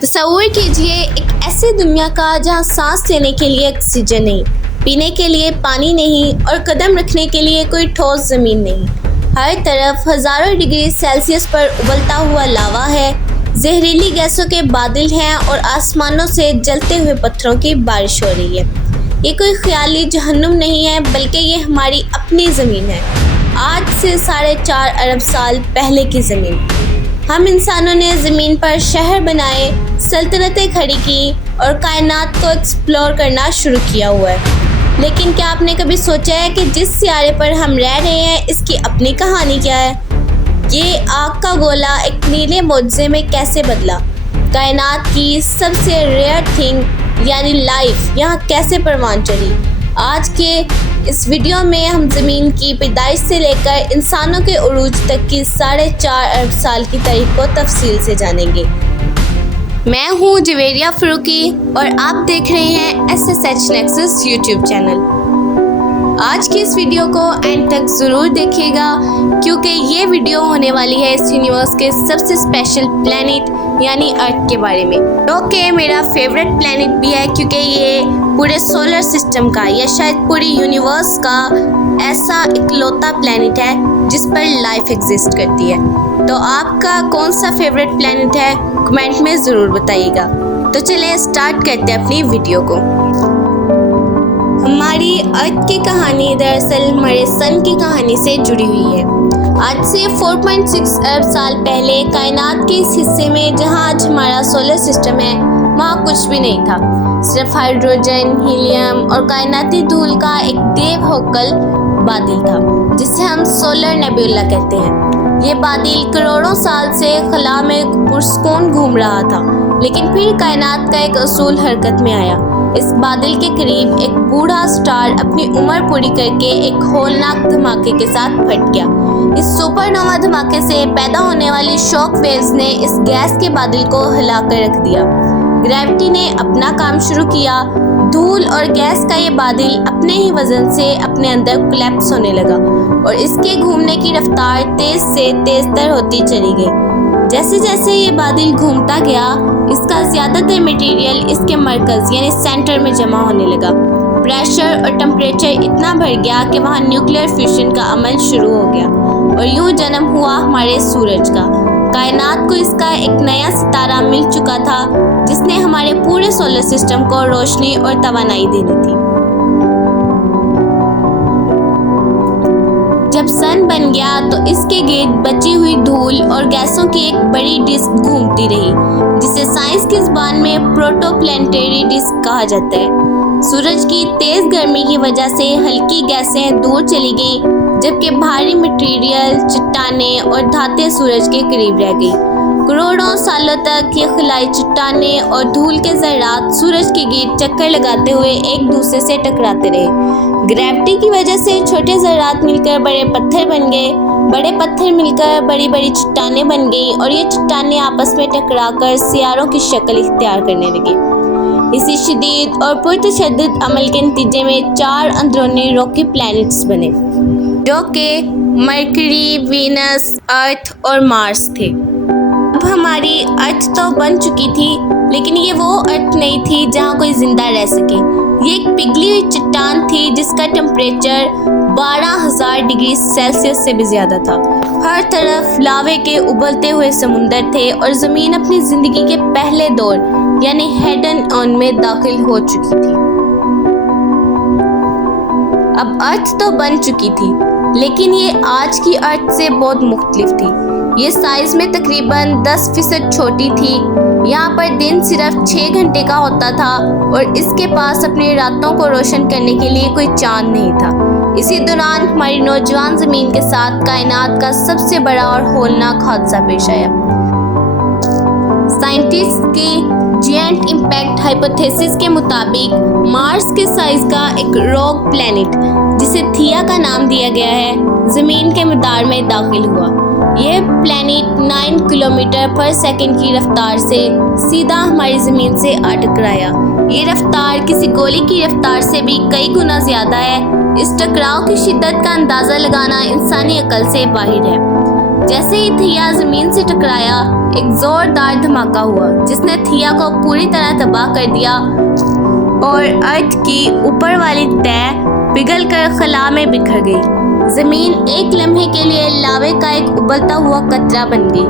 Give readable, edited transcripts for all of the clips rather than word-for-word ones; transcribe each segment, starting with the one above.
تصور کیجئے ایک ایسی دنیا کا جہاں سانس لینے کے لیے آکسیجن نہیں، پینے کے لیے پانی نہیں اور قدم رکھنے کے لیے کوئی ٹھوس زمین نہیں۔ ہر طرف ہزاروں ڈگری سیلسیس پر ابلتا ہوا لاوا ہے، زہریلی گیسوں کے بادل ہیں اور آسمانوں سے جلتے ہوئے پتھروں کی بارش ہو رہی ہے۔ یہ کوئی خیالی جہنم نہیں ہے بلکہ یہ ہماری اپنی زمین ہے، آج سے 4.5 ارب سال پہلے کی زمین۔ ہم انسانوں نے زمین پر شہر بنائے، سلطنتیں کھڑی کی اور کائنات کو ایکسپلور کرنا شروع کیا ہوا ہے۔ لیکن کیا آپ نے کبھی سوچا ہے کہ جس سیارے پر ہم رہ رہے ہیں اس کی اپنی کہانی کیا ہے؟ یہ آگ کا گولا ایک نیلے معجزے میں کیسے بدلا؟ کائنات کی سب سے ریئر تھنگ یعنی لائف یہاں کیسے پروان چڑھی؟ آج کے اس ویڈیو میں ہم زمین کی پیدائش سے لے کر انسانوں کے عروج تک کی 4.5 ارب سال کی تاریخ کو تفصیل سے جانیں گے۔ میں ہوں جویریہ فروکی اور آپ دیکھ رہے ہیں SSH نیکسس یوٹیوب چینل۔ آج کی اس ویڈیو کو اینڈ تک ضرور دیکھیے گا کیونکہ یہ ویڈیو ہونے والی ہے اس یونیورس کے سب سے اسپیشل پلینٹ یعنی ارتھ کے بارے میں، جو کہ میرا فیوریٹ پلینٹ بھی ہے کیونکہ یہ پورے سولر سسٹم کا یا شاید پوری یونیورس کا ایسا اکلوتا پلینٹ ہے جس پر لائف ایگزسٹ کرتی ہے۔ تو آپ کا کون سا فیوریٹ پلینٹ ہے کمنٹ میں ضرور بتائیے گا۔ تو چلیں اسٹارٹ کرتے ہیں اپنی ویڈیو کو۔ ہماری ارتھ کی کہانی دراصل ہمارے سن کی کہانی سے جڑی ہوئی ہے۔ آج سے 4.6 ارب سال پہلے کائنات کے اس حصے میں جہاں آج ہمارا سولر سسٹم ہے وہاں کچھ بھی نہیں تھا، صرف ہائیڈروجن، ہیلیم اور کائناتی دھول کا ایک دیو ہوکل بادل تھا جسے ہم سولر نیبیولا کہتے ہیں۔ یہ بادل کروڑوں سال سے خلا میں پرسکون گھوم رہا تھا، لیکن پھر کائنات کا ایک اصول حرکت میں آیا۔ اس بادل کے قریب ایک بوڑھا سٹار اپنی عمر پوری کر کے ایک ہولناک دھماکے کے ساتھ پھٹ گیا۔ اس سپر نووا دھماکے سے پیدا ہونے والی شاک ویوز نے اس گیس کے بادل کو ہلا کر رکھ دیا۔ گریوٹی نے اپنا کام شروع کیا، دھول اور گیس کا یہ بادل اپنے ہی وزن سے اپنے اندر کولیپس ہونے لگا اور اس کے گھومنے کی رفتار تیز سے تیز تر ہوتی چلی گئی۔ جیسے جیسے یہ بادل گھومتا گیا اس کا زیادہ تر میٹیریل اس کے مرکز یعنی سینٹر میں جمع ہونے لگا۔ پریشر اور ٹمپریچر اتنا بڑھ گیا کہ وہاں نیوکلیئر فیوژن کا عمل شروع ہو گیا اور یوں جنم ہوا ہمارے سورج کا۔ کائنات کو اس کا ایک نیا ستارہ مل چکا تھا جس نے ہمارے پورے سولر سسٹم کو روشنی اور توانائی دینی تھی۔ جب سن بن گیا تو اس کے گرد بچی ہوئی دھول اور گیسوں کی ایک بڑی ڈسک گھومتی رہی جسے سائنس کی زبان میں پروٹو پلانیٹری ڈسک کہا جاتا ہے۔ سورج کی تیز گرمی کی وجہ سے ہلکی گیسیں دور چلی گئیں جبکہ بھاری مٹیریل، چٹانیں اور دھاتیں سورج کے قریب رہ گئیں۔ کروڑوں سالوں تک یہ خلائی چٹانیں اور دھول کے ذرات سورج کے گرد چکر لگاتے ہوئے ایک دوسرے سے ٹکراتے رہے۔ گریوٹی کی وجہ سے چھوٹے ذرات مل کر بڑے پتھر بن گئے، بڑے پتھر مل کر بڑی بڑی چٹانیں بن گئیں اور یہ چٹانیں آپس میں ٹکرا کر سیاروں کی شکل اختیار کرنے لگیں۔ اسی شدید اور پرتشدد عمل کے نتیجے میں 4 اندرونی راکی پلینٹس بنے جو کہ مرکری، وینس، ارتھ اور مارس تھے۔ اب ہماری ارتھ تو بن چکی تھی لیکن یہ وہ ارتھ نہیں تھی جہاں کوئی زندہ رہ سکے۔ یہ ایک پگھلی ہوئی چٹان تھی جس کا ٹمپریچر 12,000 ڈگری سیلسیس سے بھی زیادہ تھا۔ ہر طرف لاوے کے ابلتے ہوئے سمندر تھے اور زمین اپنی زندگی کے پہلے دور یعنی ہیڈن آن میں داخل ہو چکی تھی۔ اب ارتھ تو بن چکی تھی لیکن یہ آج کی ارتھ سے بہت مختلف تھی۔ یہ سائز میں تقریباً 10% چھوٹی تھی۔ یہاں پر دن صرف 6 گھنٹے کا ہوتا تھا اور اس کے پاس اپنی راتوں کو روشن کرنے کے لیے کوئی چاند نہیں تھا۔ اسی دوران ہماری نوجوان زمین کے ساتھ کائنات کا سب سے بڑا اور ہولناک حادثہ پیش آیا۔ سائنٹسٹ کی جینٹ امپیکٹ ہائپوتھیسس کے مطابق مارس کے سائز کا ایک راک پلینٹ جسے تھیا کا نام دیا گیا ہے زمین کے مدار میں داخل ہوا۔ یہ پلینٹ 9 کلومیٹر پر سیکنڈ کی رفتار سے سیدھا ہماری زمین سے آ ٹکرایا۔ یہ رفتار کسی گولی کی رفتار سے بھی کئی گنا زیادہ ہے۔ اس ٹکراؤ کی شدت کا اندازہ لگانا انسانی عقل سے باہر ہے۔ جیسے ہی تھیا زمین سے ٹکرایا ایک زوردار دھماکہ ہوا جس نے تھیا کو پوری طرح تباہ کر دیا اور ارتھ کی اوپر والی تہ پگھل کر خلا میں بکھر گئی۔ زمین ایک لمحے کے لیے لاوے کا ایک ابلتا ہوا قطرہ بن گئی۔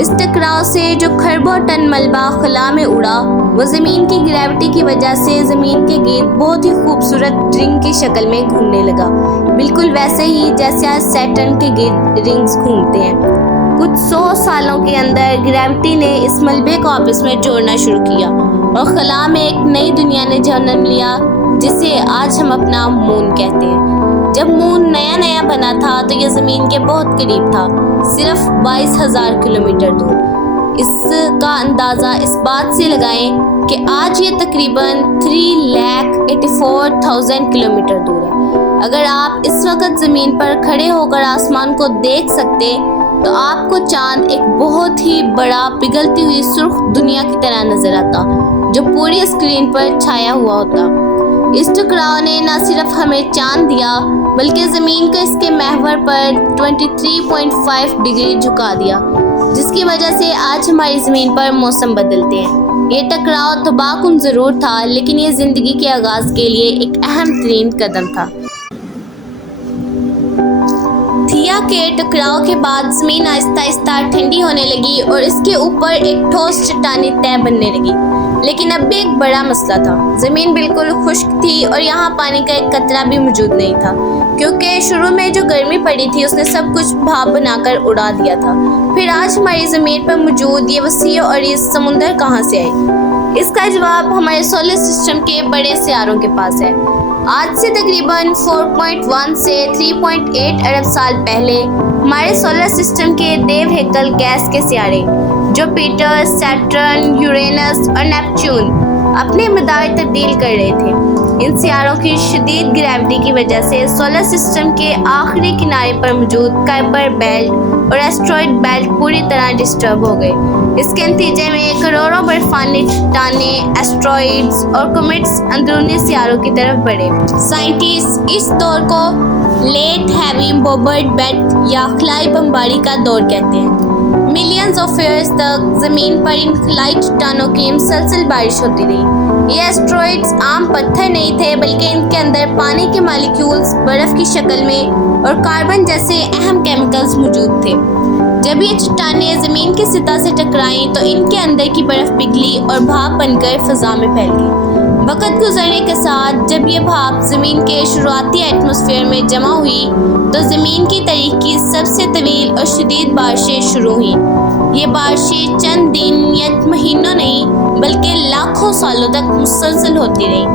اس ٹکراؤ سے جو کھربوں ٹن ملبہ خلا میں اڑا وہ زمین کی گریوٹی کی وجہ سے زمین کے گرد بہت ہی خوبصورت رنگ کی شکل میں گھومنے لگا، بالکل ویسے ہی جیسے آج سیٹرن کے گرد رنگز گھومتے ہیں۔ کچھ 100 سالوں کے اندر گریوٹی نے اس ملبے کو آپس میں جوڑنا شروع کیا اور خلا میں ایک نئی دنیا نے جنم لیا جسے آج ہم اپنا مون کہتے ہیں۔ جب مون نیا بنا تھا تو یہ زمین کے بہت قریب تھا، صرف 22,000 کلومیٹر دور۔ اس کا اندازہ اس بات سے لگائیں کہ آج یہ تقریباً 3,84,000 کلومیٹر دور ہے۔ اگر آپ اس وقت زمین پر کھڑے ہو کر آسمان کو دیکھ سکتے تو آپ کو چاند ایک بہت ہی بڑا پگھلتی ہوئی سرخ دنیا کی طرح نظر آتا جو پوری اسکرین پر چھایا ہوا ہوتا۔ اس ٹکراؤ نے نہ صرف ہمیں چاند دیا بلکہ زمین کو اس کے محور پر 23.5 ڈگری جھکا دیا، جس کی وجہ سے آج ہماری زمین پر موسم بدلتے ہیں۔ یہ ٹکراؤ تباہ کن ضرور تھا لیکن یہ زندگی کے آغاز کے لیے ایک اہم ترین قدم تھا۔ تھیا کے ٹکراؤ کے بعد زمین آہستہ آہستہ ٹھنڈی ہونے لگی اور اس کے اوپر ایک ٹھوس چٹانی تہ بننے لگی، لیکن اب بھی ایک بڑا مسئلہ تھا۔ زمین بالکل خشک تھی اور یہاں پانی کا ایک قطرہ بھی موجود نہیں تھا، کیونکہ شروع میں جو گرمی پڑی تھی اس نے سب کچھ بھاپ بنا کر اڑا دیا تھا۔ پھر آج ہماری زمین پر موجود یہ وسیع اور یہ سمندر کہاں سے آئے؟ اس کا جواب ہمارے سولر سسٹم کے بڑے سیاروں کے پاس ہے۔ آج سے تقریباً 4.1 سے 3.8 ارب سال پہلے ہمارے سولر سسٹم کے دیو ہیکل گیس کے سیارے جوپیٹر، سیٹرن، یورینس اور نیپچون اپنے مدار تبدیل کر رہے تھے۔ ان سیاروں کی شدید گریوٹی کی وجہ سے سولر سسٹم کے آخری کنارے پر موجود کائپر بیلٹ اور ایسٹرائڈ بیلٹ پوری طرح ڈسٹرب ہو گئے۔ اس کے نتیجے میں کروڑوں برفانی چٹانیں، ایسٹرائڈز اور کومیٹس اندرونی سیاروں کی طرف بڑھے۔ سائنٹسٹ اس دور کو لیٹ ہیوی بوبرٹ بیلٹ یا خلائی بمباری کا دور کہتے ہیں۔ ملینز آف ایئرز تک زمین پر ان خلائی چٹانوں کی مسلسل بارش ہوتی رہی۔ یہ ایسٹرائڈز عام پتھر نہیں تھے بلکہ ان کے اندر پانی کے مالیکیولز برف کی شکل میں اور کاربن جیسے اہم کیمیکلز موجود تھے۔ جب یہ چٹانیں زمین کی سطح سے ٹکرائیں تو ان کے اندر کی برف پگھلی اور بھاپ بن کر فضا میں پھیل گئی۔ وقت گزرنے کے ساتھ جب یہ بھاپ زمین کے شروعاتی ایٹماسفیئر میں جمع ہوئی تو زمین کی تاریخ کی سب سے طویل اور شدید بارشیں شروع ہوئیں۔ یہ بارشیں چند دن یا مہینوں نہیں بلکہ لاکھوں سالوں تک مسلسل ہوتی رہیں۔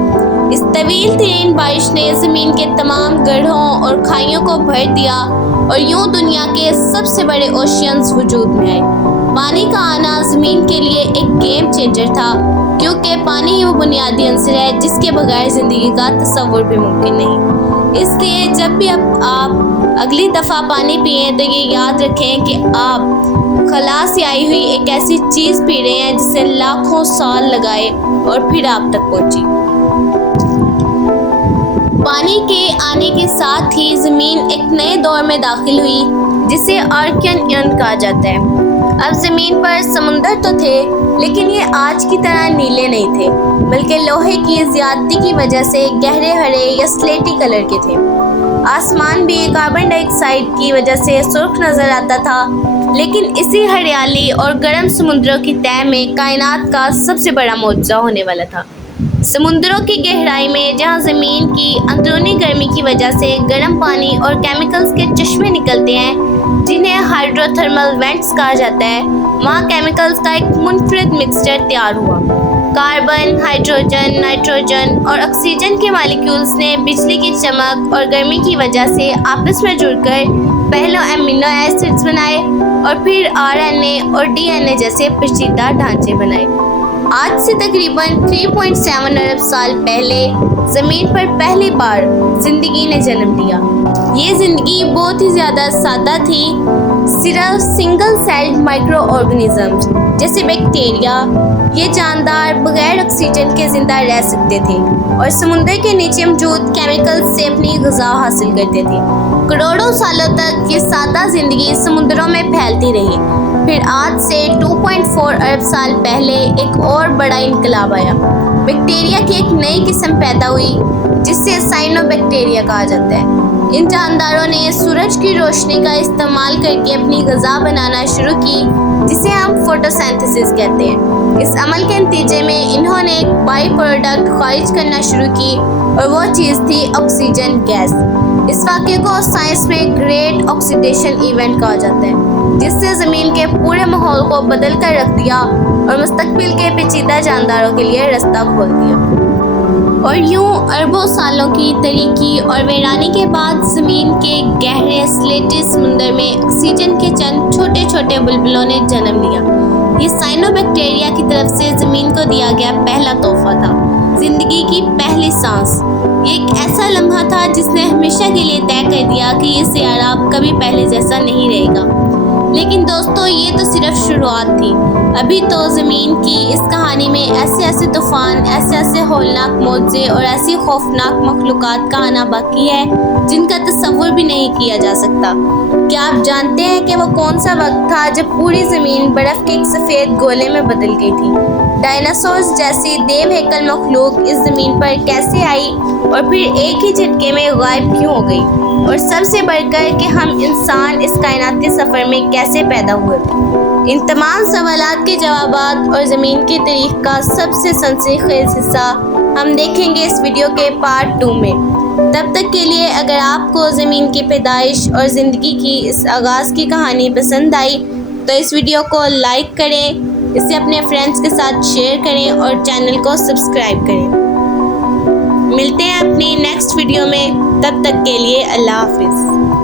اس طویل ترین بارش نے زمین کے تمام گڑھوں اور کھائیوں کو بھر دیا اور یوں دنیا کے سب سے بڑے اوشینز وجود میں آئے۔ پانی کا آنا زمین کے لیے ایک گیم چینجر تھا، کیونکہ پانی ہی وہ بنیادی عنصر ہے جس کے بغیر زندگی کا تصور بھی ممکن نہیں۔ اس لیے جب بھی آپ اگلی دفعہ پانی پئیں تو یہ یاد رکھیں کہ آپ خلا سے آئی ہوئی ایک ایسی چیز پی رہے ہیں جسے لاکھوں سال لگائے اور پھر آپ تک پہنچی۔ پانی کے آنے کے ساتھ ہی زمین ایک نئے دور میں داخل ہوئی جسے آرکین ایون کہا جاتا ہے۔ اب زمین پر سمندر تو تھے لیکن یہ آج کی طرح نیلے نہیں تھے بلکہ لوہے کی زیادتی کی وجہ سے گہرے ہرے یا سلیٹی کلر کے تھے۔ آسمان بھی کاربن ڈائی آکسائڈ کی وجہ سے سرخ نظر آتا تھا، لیکن اسی ہریالی اور گرم سمندروں کی تہ میں کائنات کا سب سے بڑا معجزہ ہونے والا تھا۔ سمندروں کی گہرائی میں جہاں زمین کی اندرونی گرمی کی وجہ سے گرم پانی اور کیمیکلز کے چشمے نکلتے ہیں جنہیں ہائیڈرو تھرمل وینٹس کہا جاتا ہے، وہاں کیمیکلز کا ایک منفرد مکسچر تیار ہوا۔ کاربن، ہائیڈروجن، نائٹروجن اور آکسیجن کے مالیکیولز نے بجلی کی چمک اور گرمی کی وجہ سے آپس میں جڑ کر پہلے امینو ایسڈز بنائے اور پھر RNA اور DNA جیسے پیچیدہ ڈھانچے بنائے۔ آج سے تقریباً 3.7 ارب سال پہلے زمین پر پہلی بار زندگی نے جنم لیا۔ یہ زندگی بہت ہی زیادہ سادہ تھی، صرف سنگل سیلڈ مائکرو آرگنزمز جیسے بیکٹیریا، یہ جاندار بغیر آکسیجن کے زندہ رہ سکتے تھے اور سمندر کے نیچے موجود کیمیکل سے اپنی غذا حاصل کرتے تھے۔ کروڑوں سالوں تک یہ سادہ زندگی سمندروں میں پھیلتی رہی۔ پھر آج سے 2.4 ارب سال پہلے ایک اور بڑا انقلاب آیا۔ بیکٹیریا کی ایک نئی قسم پیدا ہوئی جس سے سائنو بیکٹیریا کہا جاتا ہے۔ ان جانداروں نے سورج کی روشنی کا استعمال کر کے اپنی غذا بنانا شروع کی جسے ہم فوٹوسینتھسس کہتے ہیں۔ اس عمل کے نتیجے میں انہوں نے ایک بائی پروڈکٹ خارج کرنا شروع کی اور وہ چیز تھی آکسیجن گیس۔ اس واقعے کو سائنس میں گریٹ آکسیڈیشن ایونٹ کہا جاتا ہے، جس سے زمین کے پورے ماحول کو بدل کر رکھ دیا اور مستقبل کے پیچیدہ جانداروں کے لیے رستہ کھول دیا۔ اور یوں اربوں سالوں کی تاریکی اور ویرانی کے بعد زمین کے گہرے سلیٹی سمندر میں آکسیجن کے چند چھوٹے چھوٹے بلبلوں نے جنم لیا۔ یہ سائنو بیکٹیریا کی طرف سے زمین کو دیا گیا پہلا تحفہ تھا، زندگی کی پہلی سانس۔ یہ ایک ایسا لمحہ تھا جس نے ہمیشہ کے لیے طے کر دیا کہ یہ سیارہ اب کبھی پہلے جیسا نہیں رہے گا۔ لیکن دوستو، یہ تو صرف شروعات تھی۔ ابھی تو زمین کی اس کہانی میں ایسے طوفان، ایسے ہولناک معجزے اور ایسی خوفناک مخلوقات کا آنا باقی ہے جن کا تصور بھی نہیں کیا جا سکتا۔ کیا آپ جانتے ہیں کہ وہ کون سا وقت تھا جب پوری زمین برف کے ایک سفید گولے میں بدل گئی تھی؟ ڈائناسورز جیسی دیو ہیکل مخلوق اس زمین پر کیسے آئی اور پھر ایک ہی جھٹکے میں غائب کیوں ہو گئی؟ اور سب سے بڑھ کر کہ ہم انسان اس کائناتی سفر میں کیسے پیدا ہوئے؟ ان تمام سوالات کے جوابات اور زمین کی تاریخ کا سب سے سنسنی خیز حصہ ہم دیکھیں گے اس ویڈیو کے پارٹ 2 میں۔ تب تک کے لیے اگر آپ کو زمین کی پیدائش اور زندگی کی اس آغاز کی کہانی پسند آئی تو اس ویڈیو کو لائک کریں، اسے اپنے فرینڈز کے ساتھ شیئر کریں اور چینل کو سبسکرائب کریں۔ ملتے ہیں اپنی نیکسٹ ویڈیو میں، تب تک کے لیے اللہ حافظ۔